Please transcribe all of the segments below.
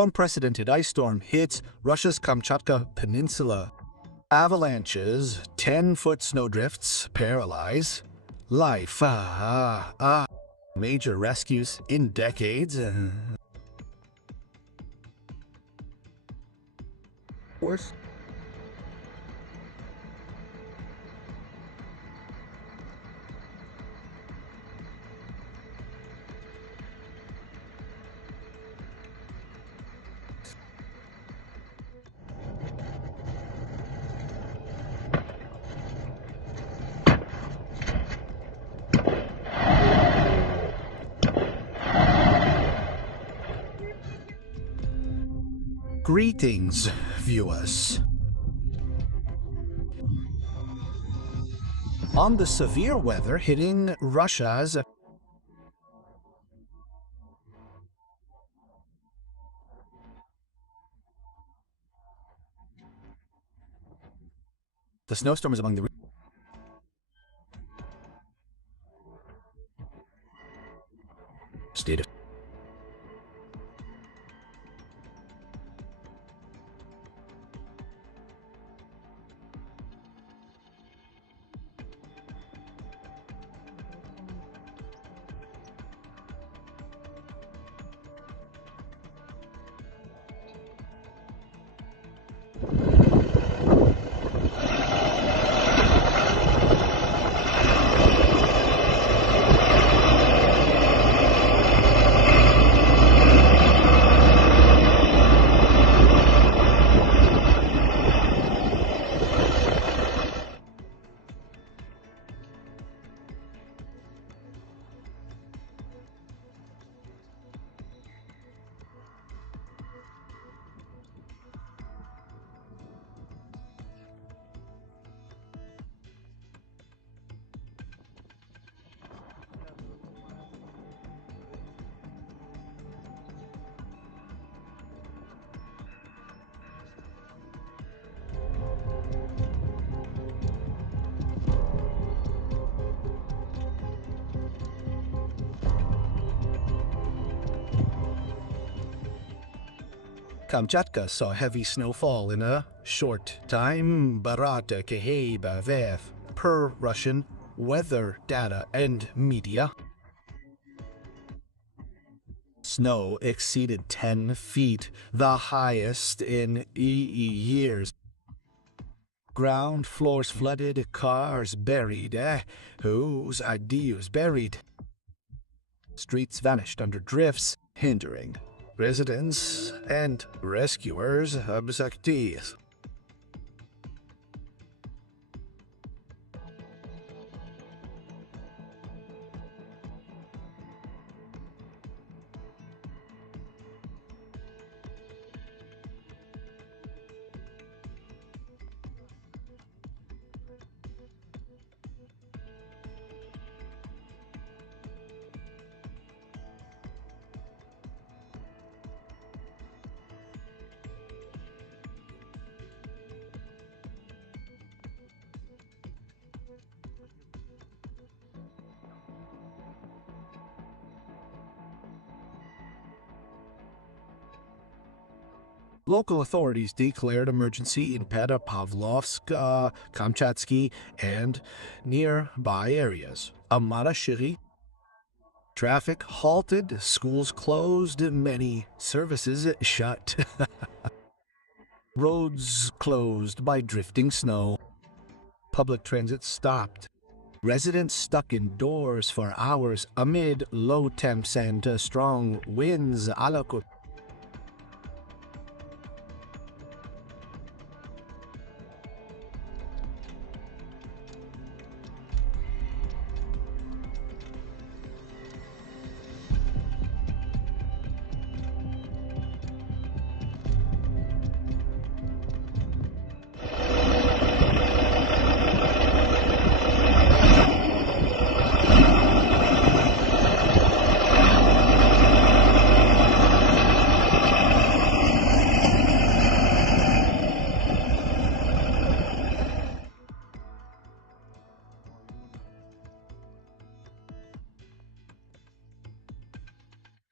Unprecedented ice storm hits Russia's Kamchatka Peninsula. Avalanches, 10-foot snowdrifts paralyze life. Major rescues in decades. Worse. Greetings, viewers. On the severe weather hitting Russia's the snowstorm is among the state of Kamchatka saw heavy snowfall in a short time, Barata Kehebavev, per Russian weather data and media. Snow exceeded 10 feet, the highest in years. Ground floors flooded, cars buried, whose ideas buried. Streets vanished under drifts, hindering residents and rescuers abductees. Local authorities declared emergency in Petropavlovsk, Kamchatsky, and nearby areas. Amarashiri. Traffic halted, schools closed, many services shut. Roads closed by drifting snow. Public transit stopped. Residents stuck indoors for hours amid low temps and strong winds. Alakut.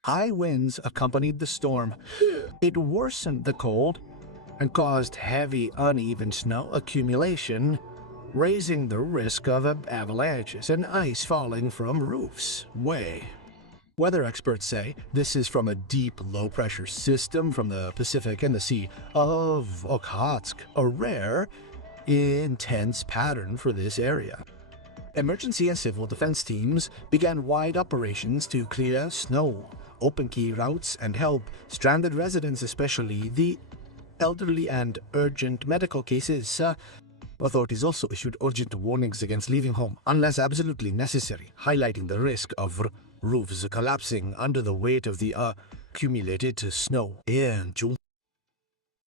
High winds accompanied the storm. It worsened the cold and caused heavy, uneven snow accumulation, raising the risk of avalanches and ice falling from roofs. Weather experts say this is from a deep, low-pressure system from the Pacific and the Sea of Okhotsk, a rare, intense pattern for this area. Emergency and civil defense teams began wide operations to clear snow, open key routes, and help stranded residents, especially the elderly and urgent medical cases. Authorities also issued urgent warnings against leaving home unless absolutely necessary, highlighting the risk of roofs collapsing under the weight of the accumulated snow. 因中